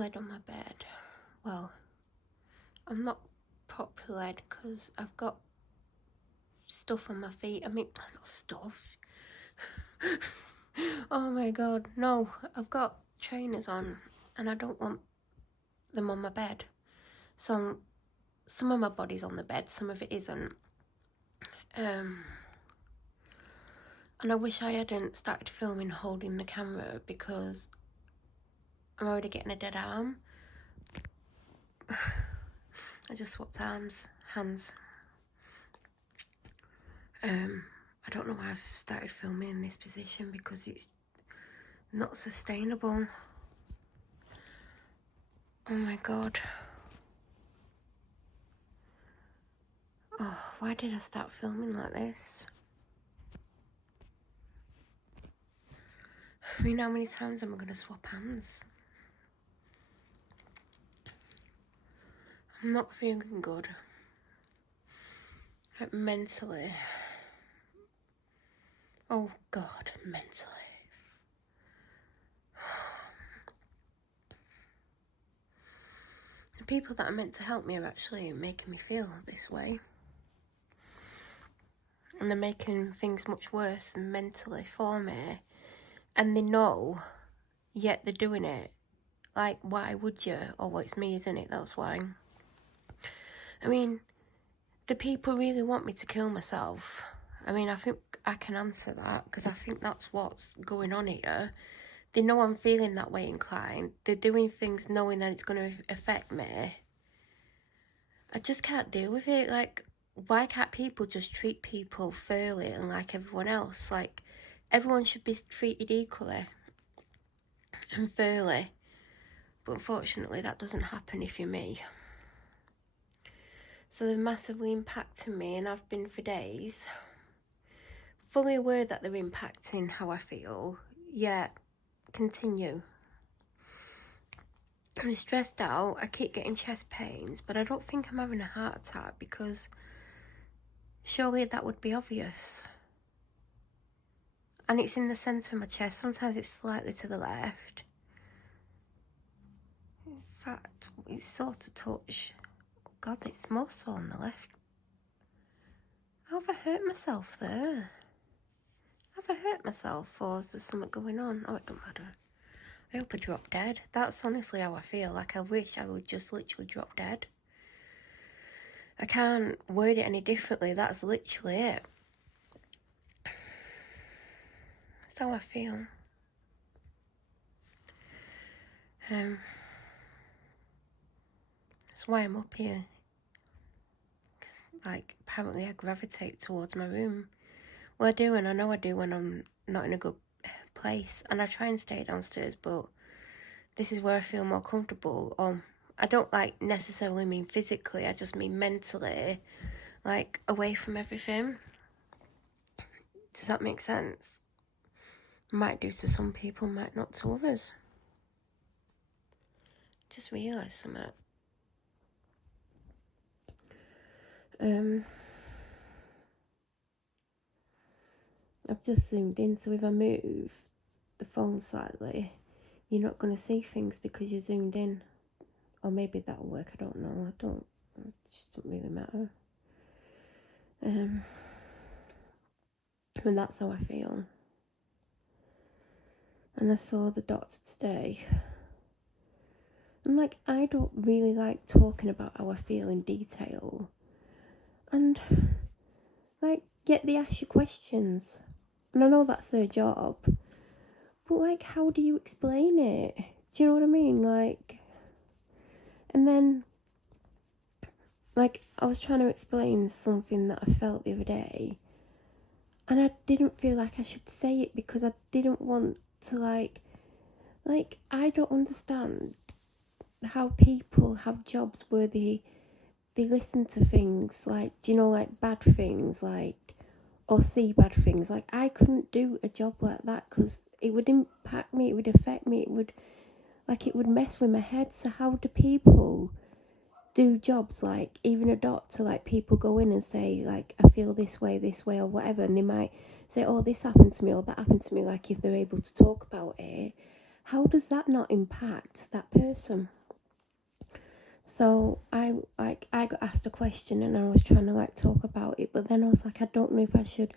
laid on my bed. Well, I'm not properly laid because I've got stuff on my feet. I mean, not stuff. Oh my god, no. I've got trainers on and I don't want them on my bed. Some of my body's on the bed, some of it isn't. And I wish I hadn't started filming holding the camera because I'm already getting a dead arm. I just swapped hands. I don't know why I've started filming in this position because it's not sustainable. Oh my god. Oh, why did I start filming like this? I mean, how many times am I going to swap hands? I'm not feeling good. Like, mentally. Oh god, mentally. The people that are meant to help me are actually making me feel this way. And they're making things much worse mentally for me. And they know, yet they're doing it. Like, why would you? Oh, well, it's me, isn't it? That's why. I mean, do people really want me to kill myself? I mean, I think I can answer that because I think that's what's going on here. They know I'm feeling that way inclined. They're doing things knowing that it's going to affect me. I just can't deal with it. Like, why can't people just treat people fairly and like everyone else? Like, everyone should be treated equally and fairly. But unfortunately, that doesn't happen if you're me. So they're massively impacting me, and I've been for days. Fully aware that they're impacting how I feel, yet continue. I'm stressed out, I keep getting chest pains, but I don't think I'm having a heart attack because surely that would be obvious. And it's in the centre of my chest, sometimes it's slightly to the left. In fact, it's sort of touch. Oh god, it's more so on the left. Have I hurt myself there? Have I hurt myself or is there something going on? Oh, it don't matter. I hope I drop dead. That's honestly how I feel. Like, I wish I would just literally drop dead. I can't word it any differently. That's literally it. That's how I feel. That's why I'm up here. Because, like, apparently I gravitate towards my room. Well, I do, and I know I do when I'm not in a good place. And I try and stay downstairs, but this is where I feel more comfortable. I don't, like, necessarily mean physically. I just mean mentally. Like, away from everything. Does that make sense? Might do to some people, might not to others. Just realised something. I've just zoomed in, so if I move the phone slightly, you're not going to see things because you're zoomed in. Or maybe that'll work, I don't know. It just doesn't really matter. And that's how I feel. And I saw the doctor today. And, like, I don't really like talking about how I feel in detail. And, like, yet they ask you questions. And I know that's their job. But, like, how do you explain it? Do you know what I mean? Like, and then, like, I was trying to explain something that I felt the other day. And I didn't feel like I should say it because I didn't want to, like, I don't understand how people have jobs where they listen to things, like, do you know, like, bad things, like, or see bad things. Like, I couldn't do a job like that because it would impact me, it would affect me, it would mess with my head. So how do people do jobs, like, even a doctor, like, people go in and say, like, I feel this way, or whatever, and they might say, oh, this happened to me, or that happened to me, like, if they're able to talk about it. how does that not impact that person? So I got asked a question and I was trying to talk about it, but then I was like, I don't know if I should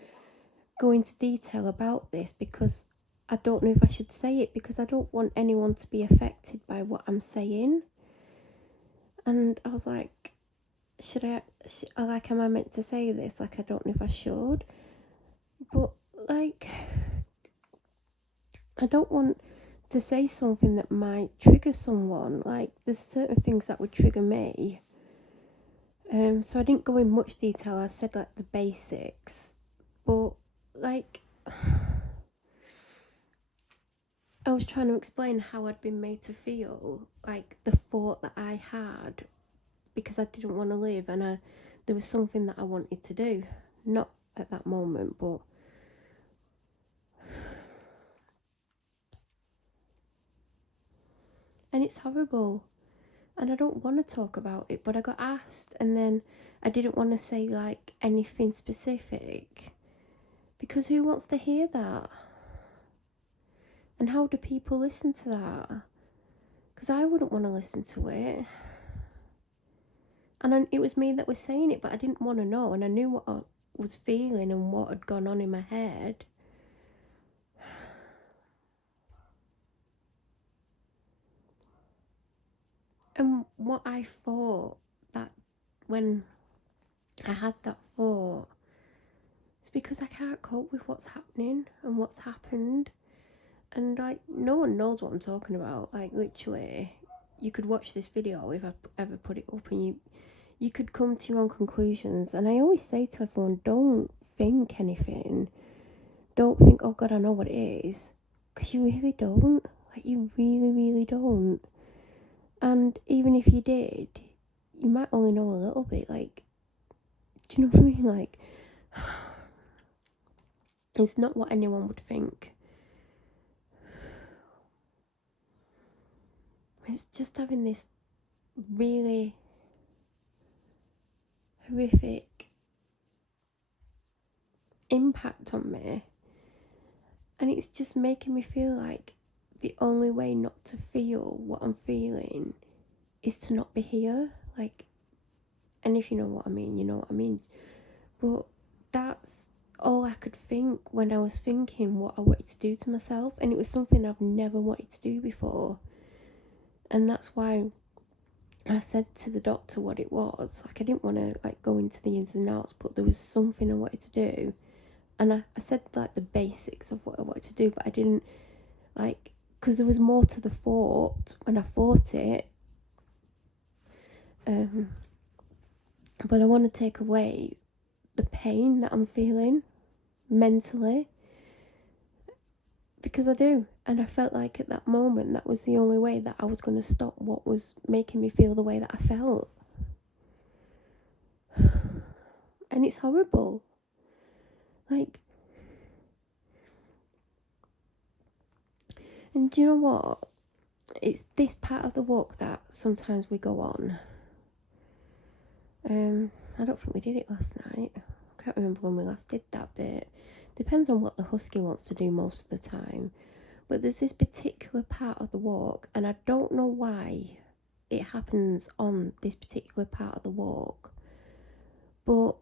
go into detail about this, because I don't know if I should say it, because I don't want anyone to be affected by what I'm saying. And I was like, am I meant to say this? I don't know if I should, but I don't want to say something that might trigger someone. There's certain things that would trigger me. So I didn't go in much detail. I said the basics, but I was trying to explain how I'd been made to feel, the thought that I had, because I didn't want to live, and there was something that I wanted to do, not at that moment, but and it's horrible, and I don't want to talk about it, but I got asked, and then I didn't want to say anything specific, because who wants to hear that? And how do people listen to that? Because I wouldn't want to listen to it. And it was me that was saying it, but I didn't want to know, and I knew what I was feeling and what had gone on in my head. And what I thought, that when I had that thought, it's because I can't cope with what's happening and what's happened. And no one knows what I'm talking about. Literally, you could watch this video if I ever put it up, and you could come to your own conclusions. And I always say to everyone, don't think anything. Don't think, oh God, I know what it is. Because you really don't. You really, really don't. And even if you did, you might only know a little bit. Do you know what I mean? It's not what anyone would think. It's just having this really horrific impact on me, and it's just making me feel like the only way not to feel what I'm feeling is to not be here. And if you know what I mean, you know what I mean. But that's all I could think when I was thinking what I wanted to do to myself, and it was something I've never wanted to do before. And that's why I said to the doctor what it was. I didn't want to go into the ins and outs, but there was something I wanted to do, and I said the basics of what I wanted to do, but I didn't because there was more to the thought when I thought it. But I want to take away the pain that I'm feeling mentally, because I do, and I felt like at that moment that was the only way that I was going to stop what was making me feel the way that I felt. And it's horrible. And do you know what? It's this part of the walk that sometimes we go on. I don't think we did it last night. I can't remember when we last did that bit. Depends on what the husky wants to do most of the time. But there's this particular part of the walk, and I don't know why it happens on this particular part of the walk. But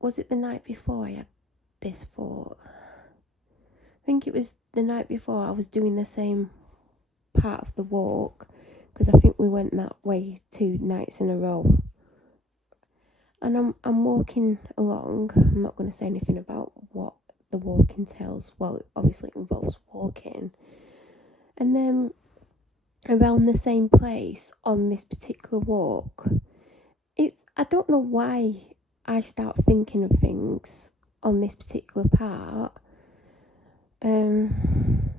was it the night before I had this thought? I think it was the night before I was doing the same part of the walk, because I think we went that way 2 nights in a row. And I'm walking along. I'm not going to say anything about what the walk entails. Well, obviously it involves walking. And then around the same place on this particular walk, I don't know why I start thinking of things on this particular part. And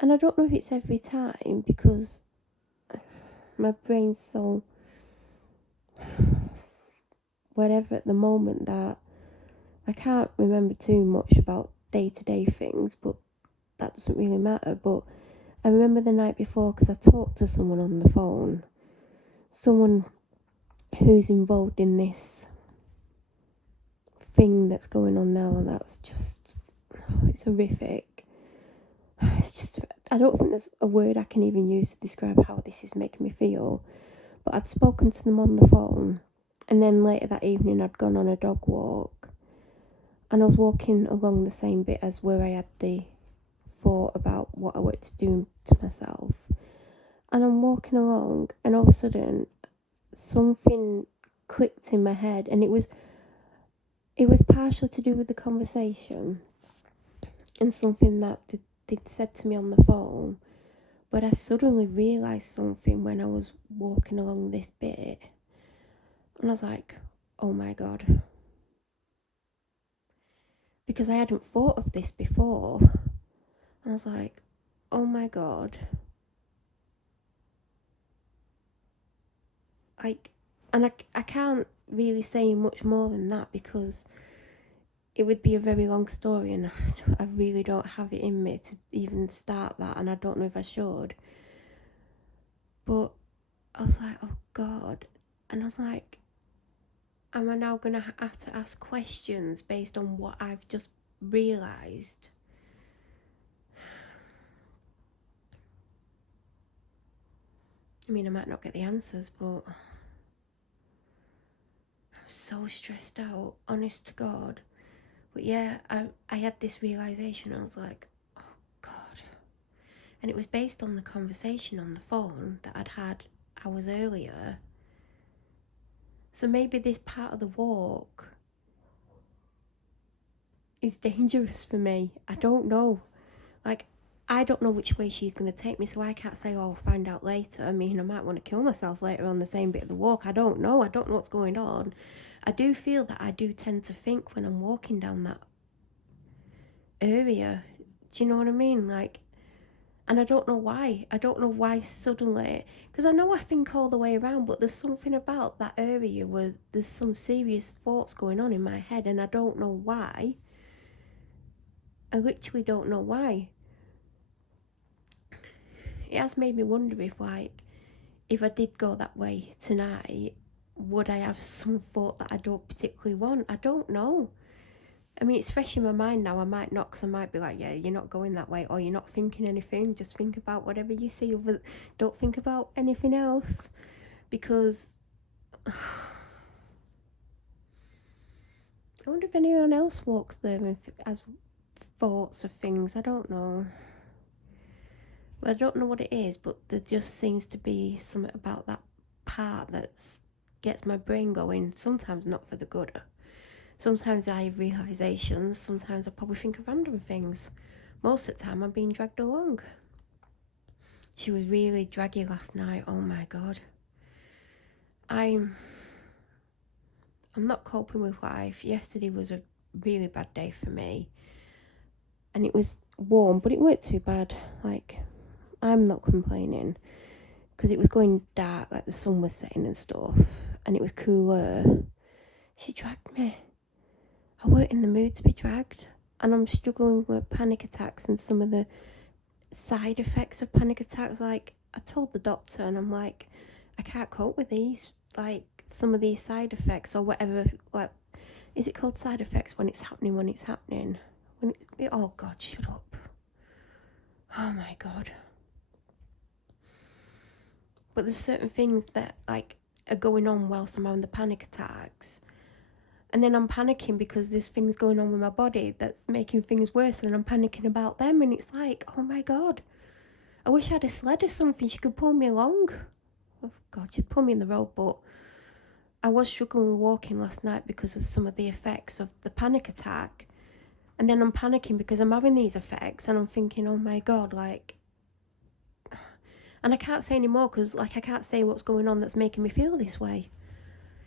I don't know if it's every time, because my brain's so whatever at the moment that I can't remember too much about day-to-day things, but that doesn't really matter. But I remember the night before, because I talked to someone on the phone, someone who's involved in this thing that's going on now, and that's just, it's horrific. It's just, I don't think there's a word I can even use to describe how this is making me feel. But I'd spoken to them on the phone, and then later that evening I'd gone on a dog walk, and I was walking along the same bit as where I had the thought about what I wanted to do to myself. And I'm walking along, and all of a sudden something clicked in my head, and it was partially to do with the conversation and something that they'd said to me on the phone. But I suddenly realised something when I was walking along this bit, and I was like, oh my God. Because I hadn't thought of this before. And I was like, oh my God. And I can't really say much more than that, because it would be a very long story, and I really don't have it in me to even start that, and I don't know if I should. But I was like, oh God. And I'm like, am I now going to have to ask questions based on what I've just realised? I mean, I might not get the answers, but I'm so stressed out, honest to God. But yeah, I had this realisation. I was like, oh God. And it was based on the conversation on the phone that I'd had hours earlier. So maybe this part of the walk is dangerous for me. I don't know. Like, I don't know which way she's going to take me, so I can't say, oh, I'll find out later. I mean, I might want to kill myself later on the same bit of the walk. I don't know what's going on. I do feel that I do tend to think when I'm walking down that area. Do you know what I mean? Like, and I don't know why. I don't know why suddenly, because I know I think all the way around, but there's something about that area where there's some serious thoughts going on in my head, and I don't know why. I literally don't know why. It has made me wonder if I did go that way tonight, would I have some thought that I don't particularly want? I don't know. I mean, it's fresh in my mind now. I might not, because I might be like, yeah, you're not going that way, or you're not thinking anything. Just think about whatever you see. Don't think about anything else, because I wonder if anyone else walks there and has thoughts of things. I don't know. I don't know what it is, but there just seems to be something about that part that gets my brain going, sometimes not for the good. Sometimes I have realisations, sometimes I probably think of random things. Most of the time I'm being dragged along. She was really draggy last night, oh my God. I'm not coping with life. Yesterday was a really bad day for me. And it was warm, but it weren't too bad. Like, I'm not complaining, because it was going dark, like the sun was setting and stuff, and it was cooler. She dragged me. I weren't in the mood to be dragged, and I'm struggling with panic attacks and some of the side effects of panic attacks. Like, I told the doctor, and I'm like, I can't cope with these, like some of these side effects or whatever. Like, is it called side effects when it's happening? Oh God, shut up. Oh my God. But there's certain things that like are going on whilst I'm having the panic attacks, and then I'm panicking because there's things going on with my body that's making things worse, and I'm panicking about them, and it's like, oh my God, I wish I had a sled or something. She could pull me along. Oh God, she'd pull me in the road. But I was struggling with walking last night because of some of the effects of the panic attack, and then I'm panicking because I'm having these effects, and I'm thinking, oh my God, like, and I can't say anymore because like I can't say what's going on that's making me feel this way.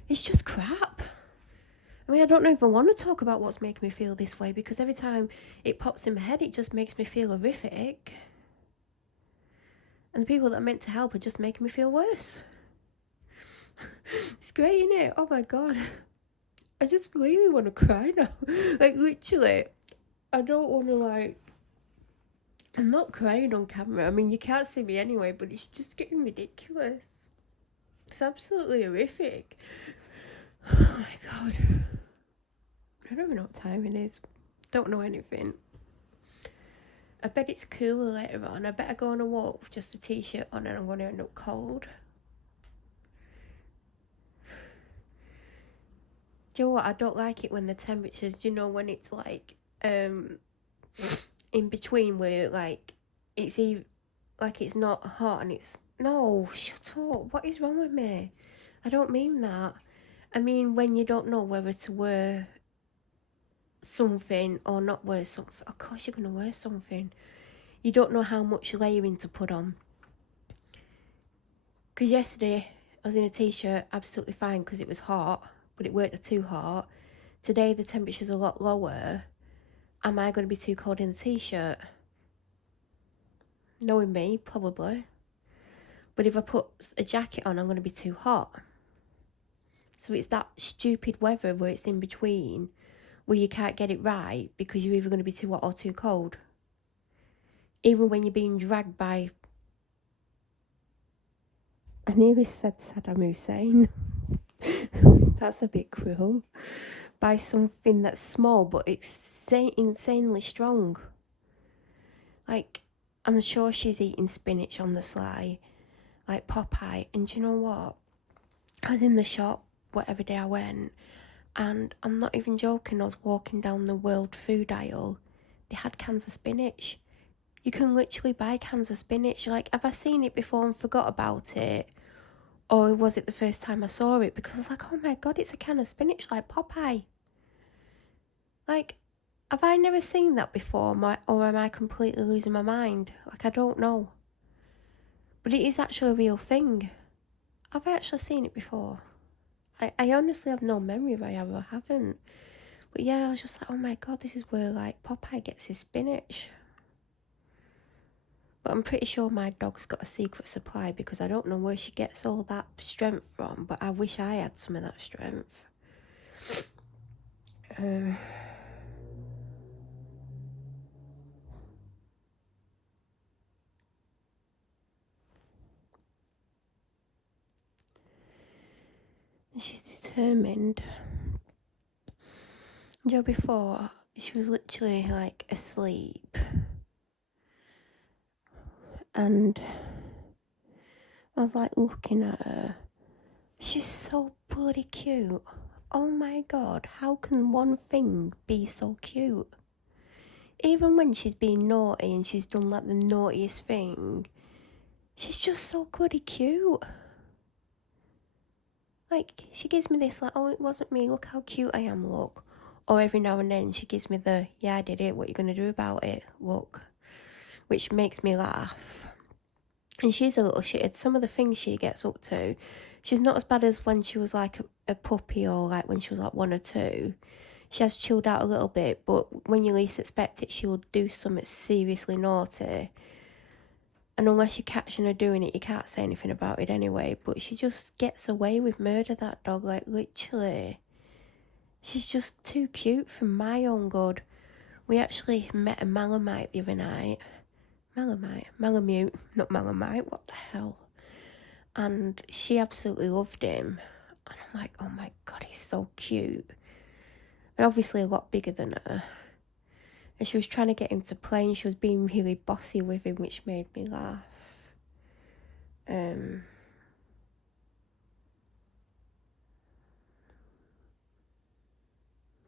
It's just crap. I mean, I don't know if I want to talk about what's making me feel this way, because every time it pops in my head, it just makes me feel horrific. And the people that are meant to help are just making me feel worse. It's great, isn't it? Oh my God. I just really want to cry now. Like, literally, I don't want to, like, I'm not crying on camera. I mean, you can't see me anyway, but it's just getting ridiculous. It's absolutely horrific. Oh my God. I don't even know what time it is. Don't know anything. I bet it's cooler later on. I better go on a walk with just a t-shirt on and I'm going to end up cold. Do you know what? I don't like it when the temperatures, when it's like in between where like it's even like it's not hot and it's no, shut up. What is wrong with me? I don't mean that. I mean when you don't know whether to wear something or not wear something. Of course you're going to wear something. You don't know how much layering to put on. Because yesterday I was in a t-shirt absolutely fine because it was hot, but it weren't too hot. Today the temperature's a lot lower. Am I going to be too cold in the t-shirt? Knowing me, probably. But if I put a jacket on, I'm going to be too hot. So it's that stupid weather where it's in between, where you can't get it right because you're either going to be too hot or too cold. Even when you're being dragged by... I nearly said Saddam Hussein. That's a bit cruel. By something that's small, but it's insanely strong. Like, I'm sure she's eating spinach on the sly, like Popeye. And do you know what? I was in the shop, whatever day I went, and I'm not even joking, I was walking down the world food aisle. They had cans of spinach. You can literally buy cans of spinach. Like, have I seen it before and forgot about it? Or was it the first time I saw it? Because I was like, oh my God, it's a can of spinach like Popeye. Like, have I never seen that before? Or am I completely losing my mind? Like, I don't know. But it is actually a real thing. Have I actually seen it before? I honestly have no memory if I ever haven't. But yeah, I was just like, oh my God, this is where like Popeye gets his spinach. But I'm pretty sure my dog's got a secret supply because I don't know where she gets all that strength from, but I wish I had some of that strength. She's determined. Before, she was literally like asleep. And I was like looking at her. She's so bloody cute. Oh my God, how can one thing be so cute? Even when she's being naughty and she's done like the naughtiest thing, she's just so bloody cute. Like, she gives me this like, oh, it wasn't me, look how cute I am, look. Or every now and then she gives me the, yeah, I did it, what are you going to do about it, look. Which makes me laugh. And she's a little shithead. Some of the things she gets up to, she's not as bad as when she was like a puppy or like when she was like 1 or 2. She has chilled out a little bit, but when you least expect it, she will do something seriously naughty. And unless you're catching her doing it, you can't say anything about it anyway. But she just gets away with murder, that dog, like literally. She's just too cute for my own good. We actually met a Malamute the other night. Malamute, not Malamite, what the hell? And she absolutely loved him. And I'm like, oh my God, he's so cute. And obviously a lot bigger than her. And she was trying to get him to play and she was being really bossy with him, which made me laugh.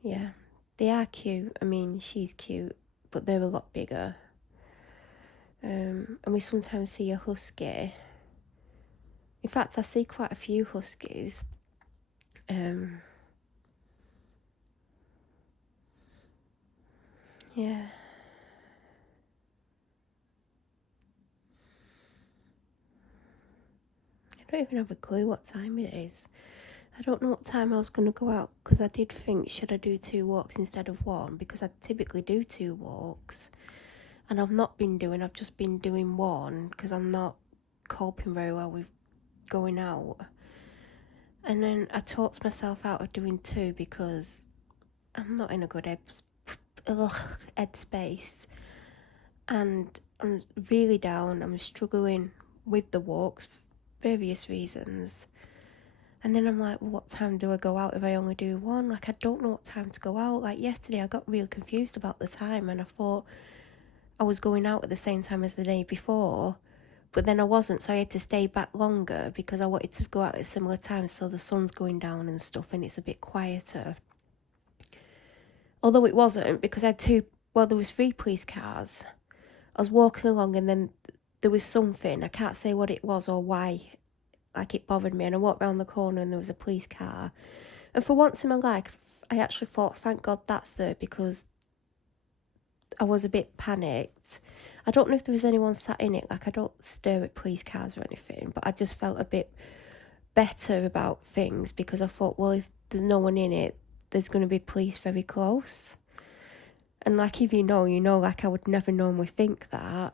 Yeah, they are cute. I mean, she's cute, but they're a lot bigger. And we sometimes see a husky. In fact, I see quite a few huskies. Yeah. I don't even have a clue what time it is. I don't know what time I was going to go out because I did think, should I do 2 walks instead of 1? Because I typically do 2 walks. And I've just been doing 1 because I'm not coping very well with going out. And then I talked myself out of doing 2 because I'm not in a good headspace. And I'm really down. I'm struggling with the walks for various reasons. And then I'm like, well, what time do I go out if I only do 1? Like, I don't know what time to go out. Like, yesterday I got real confused about the time and I thought, I was going out at the same time as the day before, but then I wasn't, so I had to stay back longer because I wanted to go out at similar times so the sun's going down and stuff and it's a bit quieter. Although it wasn't, because I had there was 3 police cars. I was walking along and then there was something, I can't say what it was or why, like it bothered me, and I walked round the corner and there was a police car. And for once in my life, I actually thought, thank God that's there, because I was a bit panicked. I don't know if there was anyone sat in it, like I don't stare at police cars or anything, but I just felt a bit better about things because I thought, well, if there's no one in it, there's going to be police very close. And like, if you know, like I would never normally think that.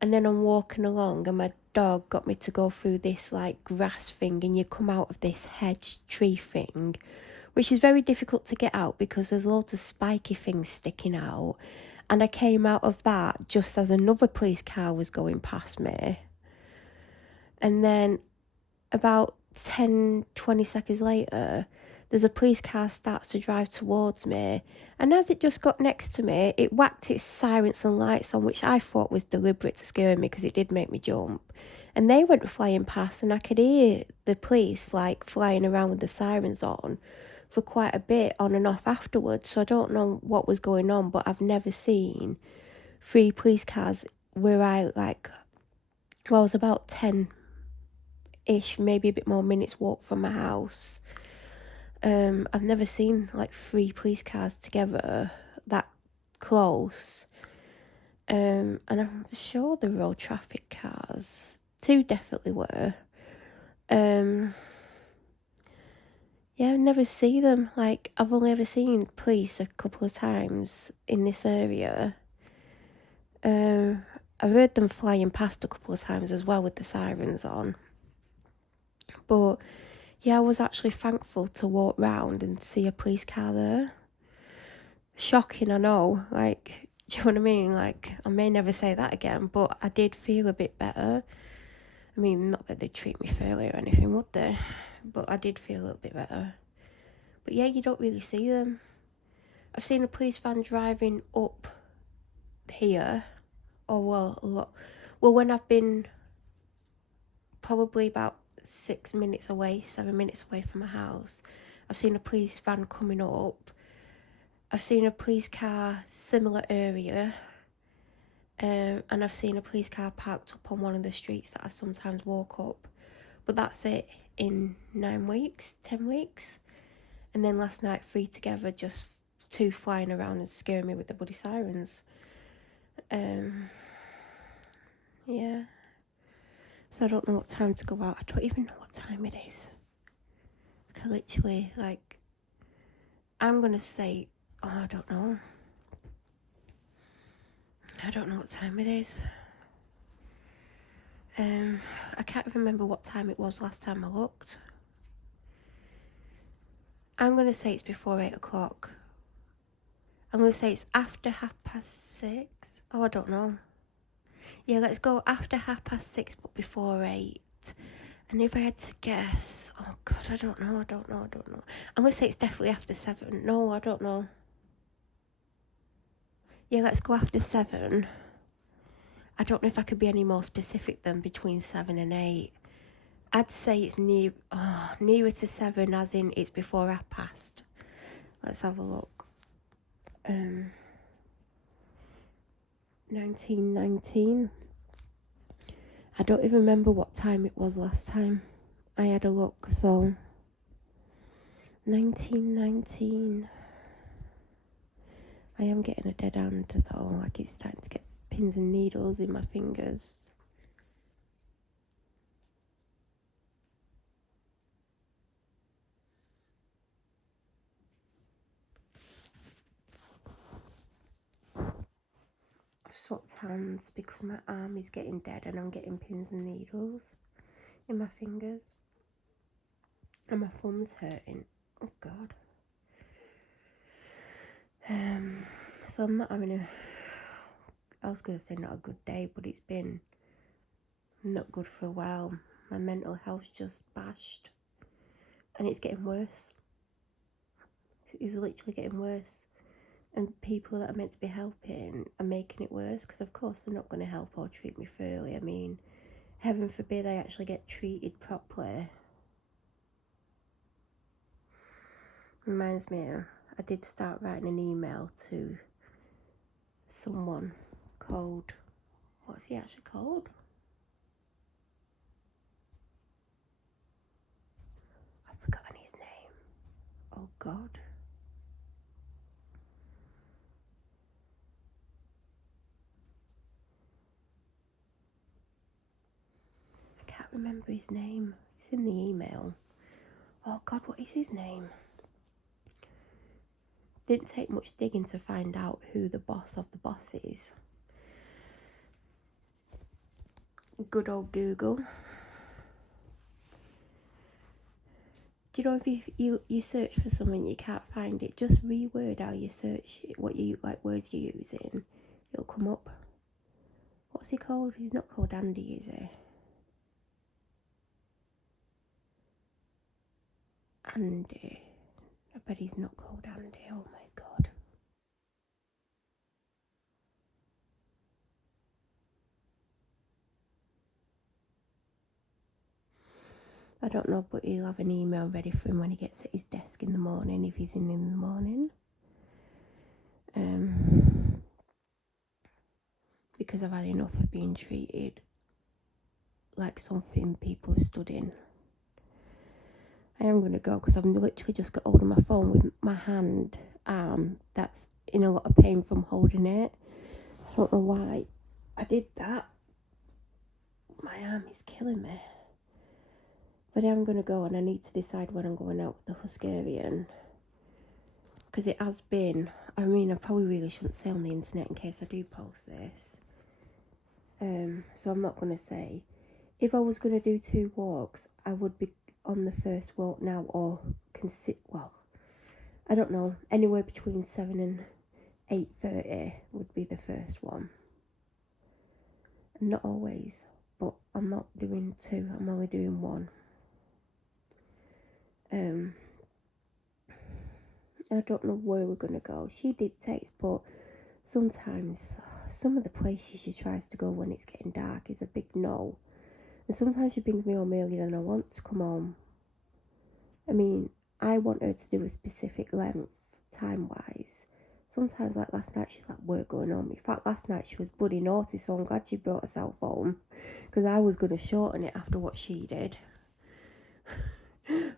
And then I'm walking along and my dog got me to go through this like grass thing, and you come out of this hedge tree thing, which is very difficult to get out because there's loads of spiky things sticking out. And I came out of that just as another police car was going past me. And then about 10-20 seconds later, there's a police car starts to drive towards me, and as it just got next to me, it whacked its sirens and lights on, which I thought was deliberate to scare me because it did make me jump. And they went flying past, and I could hear the police like flying around with the sirens on for quite a bit on and off afterwards. So I don't know what was going on, but I've never seen 3 police cars where I was about 10-ish, maybe a bit more minutes walk from my house. I've never seen like 3 police cars together that close. And I'm sure they were all traffic cars. 2 definitely were. Yeah, I've never seen them. Like, I've only ever seen police a couple of times in this area. I've heard them flying past a couple of times as well with the sirens on. But yeah, I was actually thankful to walk round and see a police car there. Shocking, I know. Like, do you know what I mean? Like, I may never say that again, but I did feel a bit better. I mean, not that they'd treat me fairly or anything, would they? But I did feel a little bit better. But yeah, you don't really see them. I've seen a police van driving up here. Well, when I've been probably about 7 minutes away from my house, I've seen a police van coming up. I've seen a police car similar area, and I've seen a police car parked up on one of the streets that I sometimes walk up. But that's it in 10 weeks. And then last night, 3 together, just 2 flying around and scaring me with the bloody sirens. Yeah. So I don't know what time to go out. I don't even know what time it is. I literally, I'm going to say, I don't know. I don't know what time it is. I can't remember what time it was last time I looked. I'm going to say it's before 8 o'clock. I'm going to say it's after 6:30. Oh, I don't know. Yeah, let's go after 6:30, but before 8. And if I had to guess, oh God, I don't know. I'm going to say it's definitely after 7. No, I don't know. Yeah, let's go after 7. I don't know if I could be any more specific than between 7 and 8. I'd say it's nearer to 7, as in it's before 7:30. Let's have a look. 1919. I don't even remember what time it was last time I had a look, so 1919. I am getting a dead hand though, like it's time to get pins and needles in my fingers. I've swapped hands because my arm is getting dead and I'm getting pins and needles in my fingers. And my thumb's hurting. Oh God. So I'm not having I was going to say not a good day, but it's been not good for a while. My mental health's just bashed. And it's getting worse. It's literally getting worse. and people that are meant to be helping are making it worse, because of course they're not going to help or treat me fairly. I mean, heaven forbid I actually get treated properly. Reminds me, I did start writing an email to someone called, what's he actually called? I've forgotten his name. Oh God. I can't remember his name. It's in the email. Oh God, what is his name? Didn't take much digging to find out who the boss of the boss is. Good old Google. Do you know, if you search for something you can't find it, just reword how you search it, what you like words you're using. It'll come up. What's he called? He's not called Andy, is he? Andy. I bet he's not called Andy. Oh my God. I don't know, but he'll have an email ready for him when he gets at his desk in the morning, if he's in the morning. Because I've had enough of being treated like something people have stood in. I am going to go, because I've literally just got hold of my phone with my hand that's in a lot of pain from holding it. I don't know why I did that. My arm is killing me. But I am going to go, and I need to decide when I'm going out with the Husqvarna. Because it has been, I mean, I probably really shouldn't say on the internet in case I do post this. So I'm not going to say. If I was going to do 2 walks, I would be on the first walk now, or I don't know, anywhere between 7 and 8:30 would be the first one. Not always, but I'm not doing 2, I'm only doing 1. I don't know where we're going to go. She did text, but sometimes some of the places she tries to go when it's getting dark is a big no. And sometimes she brings me home earlier than I want to come home. I mean, I want her to do a specific length, time-wise. Sometimes, like last night, she's like, we're going home. In fact, last night she was bloody naughty, so I'm glad she brought herself home, because I was going to shorten it after what she did.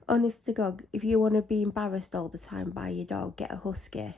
Honest to God, if you want to be embarrassed all the time by your dog, get a husky.